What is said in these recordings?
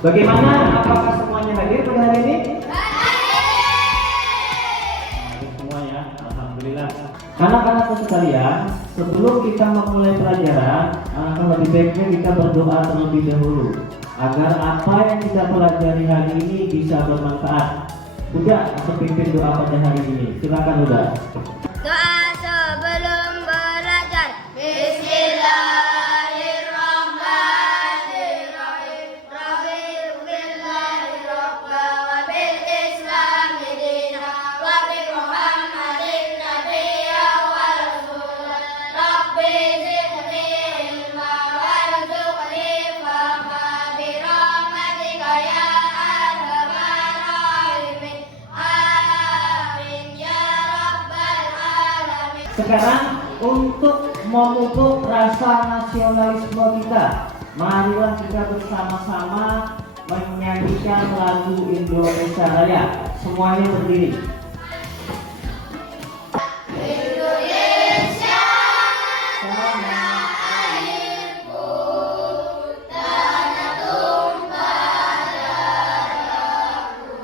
Bagaimana? Apakah semuanya hadir pada hari ini? Hadir semuanya, alhamdulillah. Anak-anakku sekalian, sebelum kita memulai pelajaran, lebih baiknya kita berdoa terlebih dahulu agar apa yang kita pelajari hari ini bisa bermanfaat. Udah, aku pimpin doa pada hari ini. Silakan udah. Doa sebelum belajar. Bismillahirrahmanirrahim. Rabbillahi rabba wa bil islami dina wa bi Muhammadin nabiyya wa rasula. Rabbi zidni ilma warzuqni fahma bi rahmatika ya arhamar rahimin. Amin ya rabbal alamin. Sekarang untuk memupuk rasa nasionalisme kita, marilah kita bersama-sama menyanyikan lagu Indonesia Raya. Semuanya berdiri. Indonesia tanah airku, tanah tumpah darahku.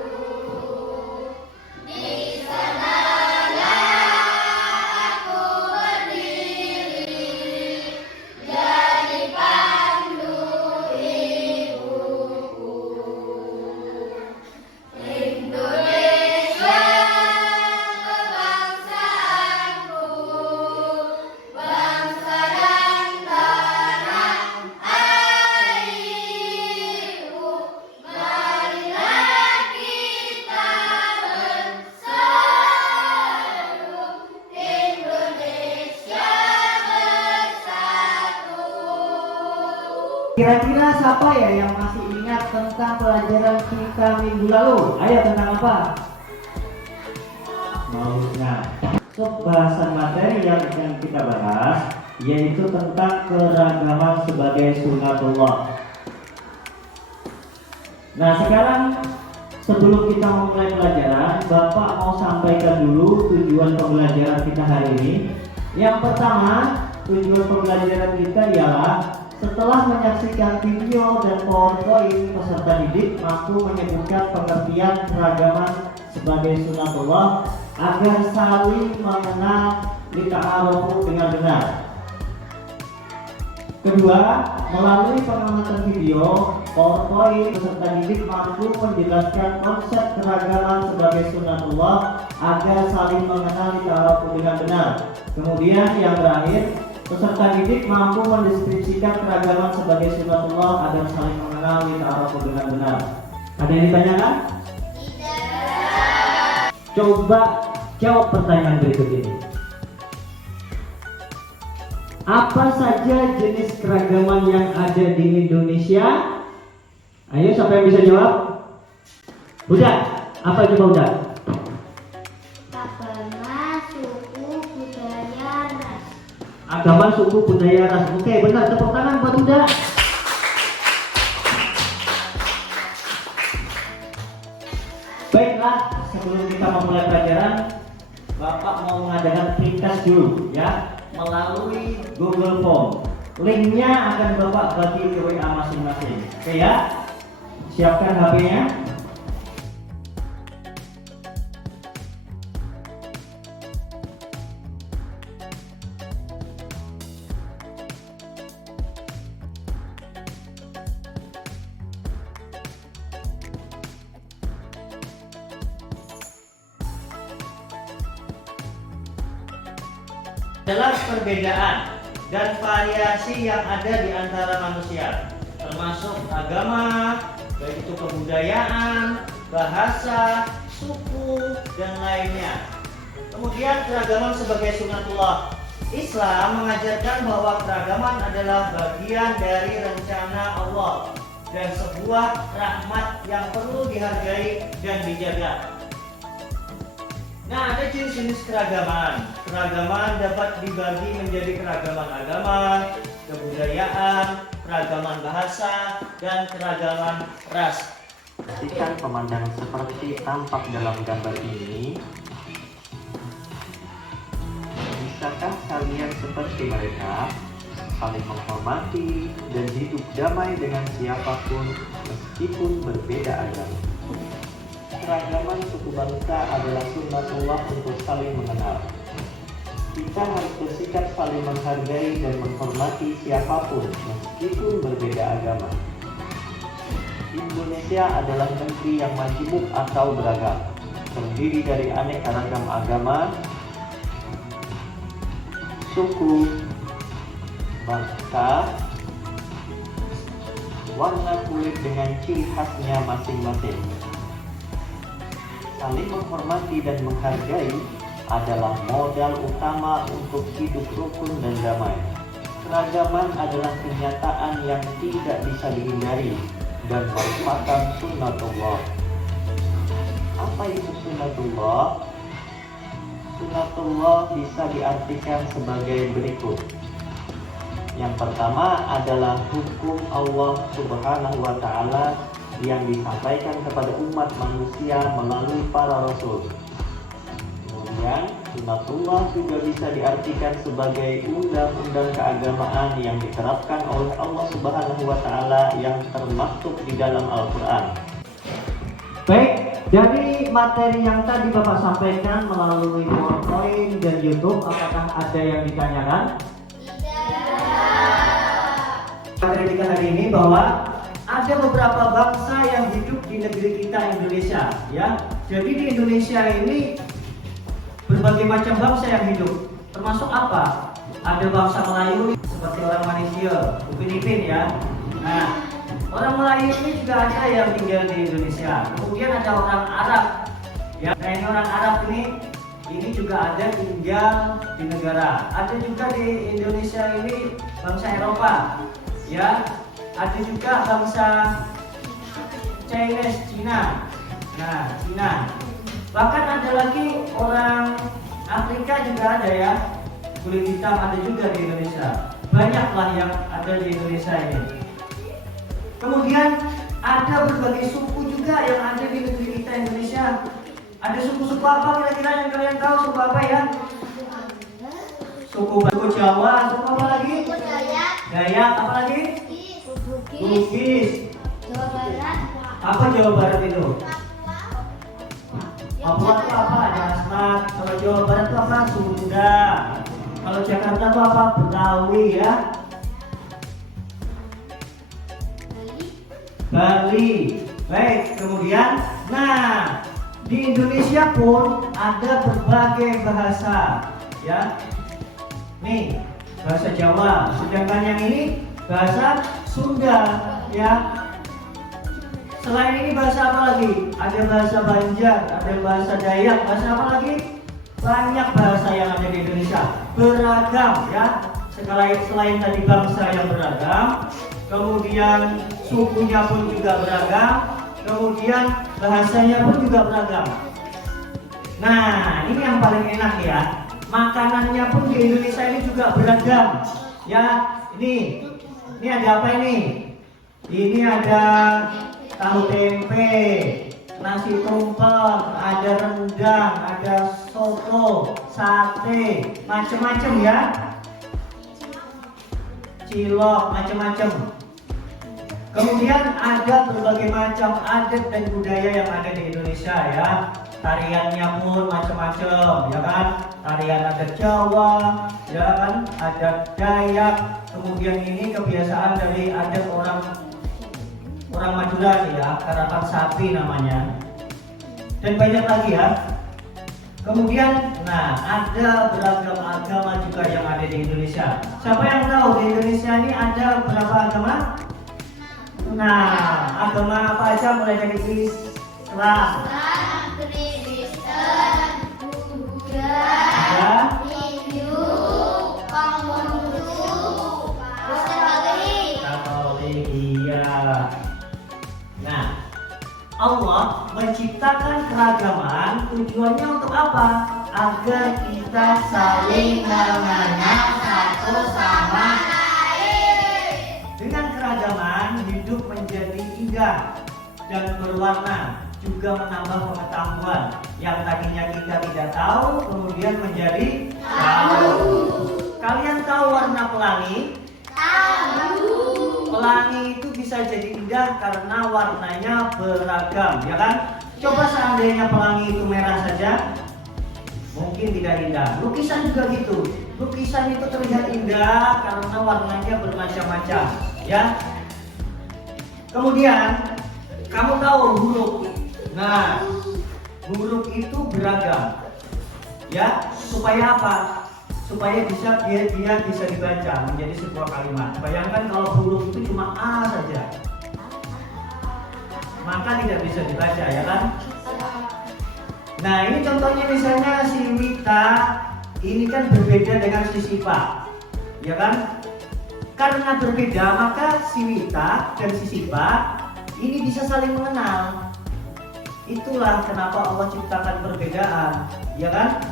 Di sanalah aku berdiri, jadi pandu ibuku. Indonesia kebangsaanku, bangsa dan tanah airku. Marilah kita bersatu, Indonesia bersatu. Kira-kira siapa ya yang masih ingat tentang pelajaran kita minggu lalu? Ayo, tentang apa? Nah, bahasan materi yang akan kita bahas yaitu tentang keragaman sebagai sunatullah. Nah, sekarang sebelum kita memulai pelajaran, Bapak mau sampaikan dulu tujuan pembelajaran kita hari ini. Yang pertama, tujuan pembelajaran kita ialah setelah menyaksikan video dan PowerPoint, peserta didik mampu menyebutkan pengertian keragaman sebagai sunatullah agar saling mengenal lita'arufu dengan benar. Kedua, melalui pengamatan video, PowerPoint, peserta didik mampu menjelaskan konsep keragaman sebagai sunatullah agar saling mengenal lita'arufu dengan benar. Kemudian yang terakhir, peserta didik mampu mendeskripsikan keragaman sebagai sunatullah agar saling mengenal lita'arufu dengan benar. Ada yang ditanyakan? Tidak. Coba jawab pertanyaan berikut ini. Apa saja jenis keragaman yang ada di Indonesia? Ayo, siapa yang bisa jawab? Udah, apa coba udah? Agama, suku, budaya, ras. Agama, suku, budaya, ras. Oke, benar. Tepuk tangan buat udah. Baiklah, sebelum kita memulai pelajaran, Bapak mau mengadakan ringkas dulu ya, melalui Google Form. Linknya akan Bapak bagi ke WA masing-masing. Oke ya? Siapkan HP-nya. Adalah perbedaan dan variasi yang ada di antara manusia, termasuk agama, baik itu kebudayaan, bahasa, suku, dan lainnya. Kemudian keragaman sebagai sunatullah. Islam mengajarkan bahwa keragaman adalah bagian dari rencana Allah dan sebuah rahmat yang perlu dihargai dan dijaga. Nah, ada jenis-jenis keragaman. Keragaman dapat dibagi menjadi keragaman agama, kebudayaan, keragaman bahasa, dan keragaman ras. Pastikan pemandangan seperti tampak dalam gambar ini. Bisakah kalian seperti mereka, saling menghormati dan hidup damai dengan siapapun meskipun berbeda agama. Keragaman suku bangsa adalah sunnatullah untuk saling mengenal. Kita harus bersikap saling menghargai dan menghormati siapapun meskipun berbeda agama. Indonesia adalah negeri yang majmuk atau beragam, terdiri dari aneka ragam agama, suku, bangsa, warna kulit dengan ciri khasnya masing-masing. Saling menghormati dan menghargai adalah modal utama untuk hidup rukun dan damai. Keragaman adalah kenyataan yang tidak bisa dihindari dan merupakan sunnatullah. Apa itu sunnatullah? Sunnatullah bisa diartikan sebagai berikut. Yang pertama adalah hukum Allah Subhanahu wa Ta'ala yang disampaikan kepada umat manusia melalui para rasul. Kemudian, sunnatullah juga bisa diartikan sebagai undang-undang keagamaan yang diterapkan oleh Allah Subhanahu wa Ta'ala yang termaktub di dalam Al-Quran. Baik, dari materi yang tadi Bapak sampaikan melalui PowerPoint dan YouTube, apakah ada yang ditanyakan? Materi kita hari ini bahwa ada beberapa bangsa yang hidup di negeri kita Indonesia, ya. Jadi di Indonesia ini berbagai macam bangsa yang hidup. Termasuk apa? Ada bangsa Melayu seperti orang Malaysia, Upin Ipin ya. Nah, orang Melayu ini juga ada yang tinggal di Indonesia. Kemudian ada orang Arab. Ya, nah ini orang Arab ini juga ada tinggal di negara. Ada juga di Indonesia ini bangsa Eropa. Ya, ada juga bangsa Chinese, Cina. Nah, Cina. Bahkan ada lagi orang Afrika juga ada ya. Kulit hitam ada juga di Indonesia. Banyaklah yang ada di Indonesia ini. Kemudian ada berbagai suku juga yang ada di negeri kita Indonesia. Ada suku-suku apa kira-kira yang kalian tahu? Suku apa ya? Suku Jawa, suku apa lagi? Dayak, apa lagi? Bugis. Jawa Barat. Apa Jawa Barat itu? Papua itu apa? Ada Asmat. Kalau Jawa Barat itu apa? Sunda. Kalau Jakarta itu apa? Betawi ya. Bali. Baik, kemudian nah di Indonesia pun ada berbagai bahasa ya. Nih, bahasa Jawa, sedangkan yang ini bahasa Sunda ya. Selain ini bahasa apa lagi? Ada bahasa Banjar, ada bahasa Dayak, bahasa apa lagi? Banyak bahasa yang ada di Indonesia. Beragam ya. Selain tadi bangsa yang beragam, kemudian sukunya pun juga beragam, kemudian bahasanya pun juga beragam. Nah, ini yang paling enak ya. Makanannya pun di Indonesia ini juga beragam. Ya, ini ada apa ini? Ini ada tahu tempe, nasi tumpeng, ada rendang, ada soto, sate, macam-macam ya. Cilok, macam-macam. Kemudian ada berbagai macam adat dan budaya yang ada di Indonesia ya. Tariannya pun macam-macam ya kan. Tarian adat Jawa, ya kan, adat Dayak. Kemudian ini kebiasaan dari adat orang Madura ya, karapan sapi namanya. Dan banyak lagi ya. Kemudian, nah ada beragam agama juga yang ada di Indonesia. Siapa yang tahu di Indonesia ini ada berapa agama? Nah, agama apa aja mulai dari Islam, Kristen, Buddha, ada Hindu, Konghucu, Katolik, iya. Nah, Allah menciptakan keragaman tujuannya untuk apa? Agar kita saling mengenal satu sama lain. Dengan keragaman hidup menjadi indah dan berwarna, juga menambah pengetahuan yang tadinya kita tidak tahu kemudian menjadi tahu. Kalian tahu warna pelangi? Tahu. pelangi itu bisa jadi indah karena warnanya beragam, ya kan? Coba seandainya pelangi itu merah saja, mungkin tidak indah. Lukisan juga gitu. Lukisan itu terlihat indah karena warnanya bermacam-macam, ya. Kemudian kamu tahu huruf. Nah, huruf itu beragam, ya. Supaya apa? Supaya dia bisa dibaca menjadi sebuah kalimat. Bayangkan kalau huruf itu cuma A saja, maka tidak bisa dibaca, ya kan? Nah, ini contohnya misalnya si Wita ini kan berbeda dengan si Sipa, ya kan? Karena berbeda maka si Wita dan si Sipa ini bisa saling mengenal. Itulah kenapa Allah ciptakan perbedaan, ya kan?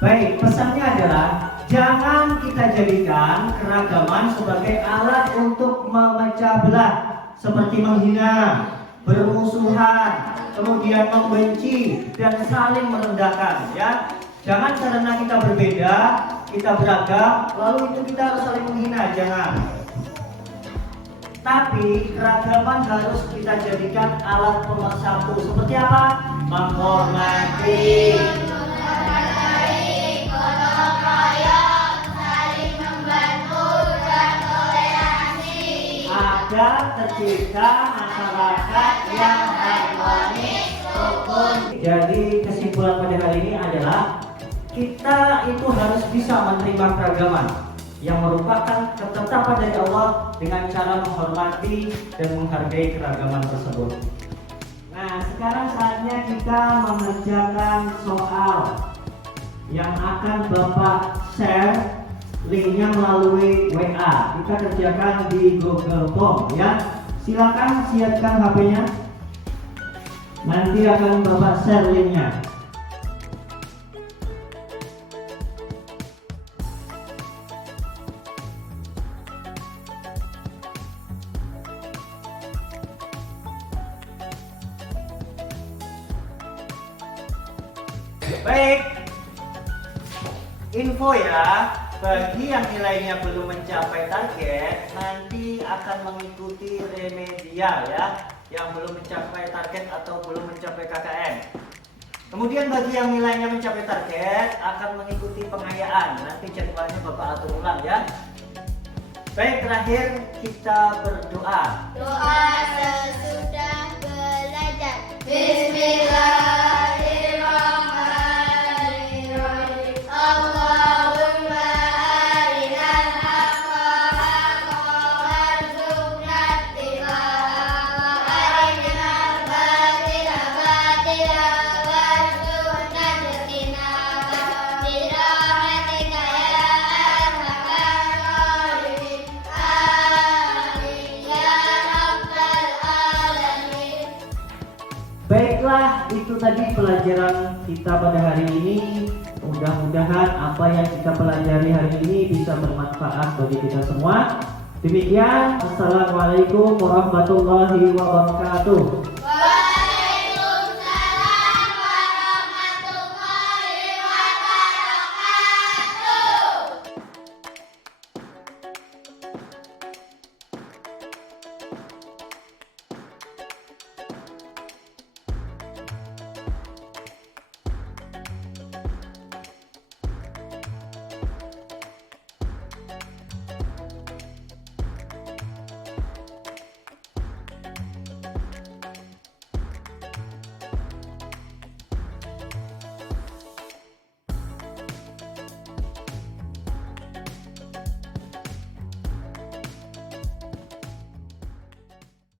Baik, pesannya adalah jangan kita jadikan keragaman sebagai alat untuk memecah belah, seperti menghina, bermusuhan, kemudian membenci dan saling merendahkan, ya. Jangan karena kita berbeda, kita beragam, lalu itu kita harus saling menghina, jangan. Tapi keragaman harus kita jadikan alat pemersatu. Seperti apa? Menghormati, agar tercipta masyarakat yang harmonis, rukun. Jadi kesimpulan pada hari ini adalah kita itu harus bisa menerima keragaman yang merupakan ketetapan dari Allah dengan cara menghormati dan menghargai keragaman tersebut. Nah, sekarang saatnya kita mengerjakan soal yang akan Bapak share linknya melalui WA. Kita kerjakan di Google Form, ya. Silakan siapkan HP-nya. Nanti akan Bapak share linknya. Baik, info ya, bagi yang nilainya belum mencapai target nanti akan mengikuti remedial, ya, yang belum mencapai target atau belum mencapai KKN. Kemudian bagi yang nilainya mencapai target akan mengikuti pengayaan, nanti jadwalnya Bapak atur ulang, ya. Baik, terakhir kita berdoa. Doa sesudah belajar. Bismillahirrahmanirrahim. Allahumma arinal haqqa haqqan warzuqna ittiba'ah wa arinal batila batilan warzuqna ijtinabah. Birahmatika ya arhamar rahimin. Amin ya rabbal alamin. Baiklah, itu tadi pelajaran kita pada hari ini. Mudah-mudahan apa yang kita pelajari hari ini bisa bermanfaat bagi kita semua. Demikian, Assalamualaikum warahmatullahi wabarakatuh.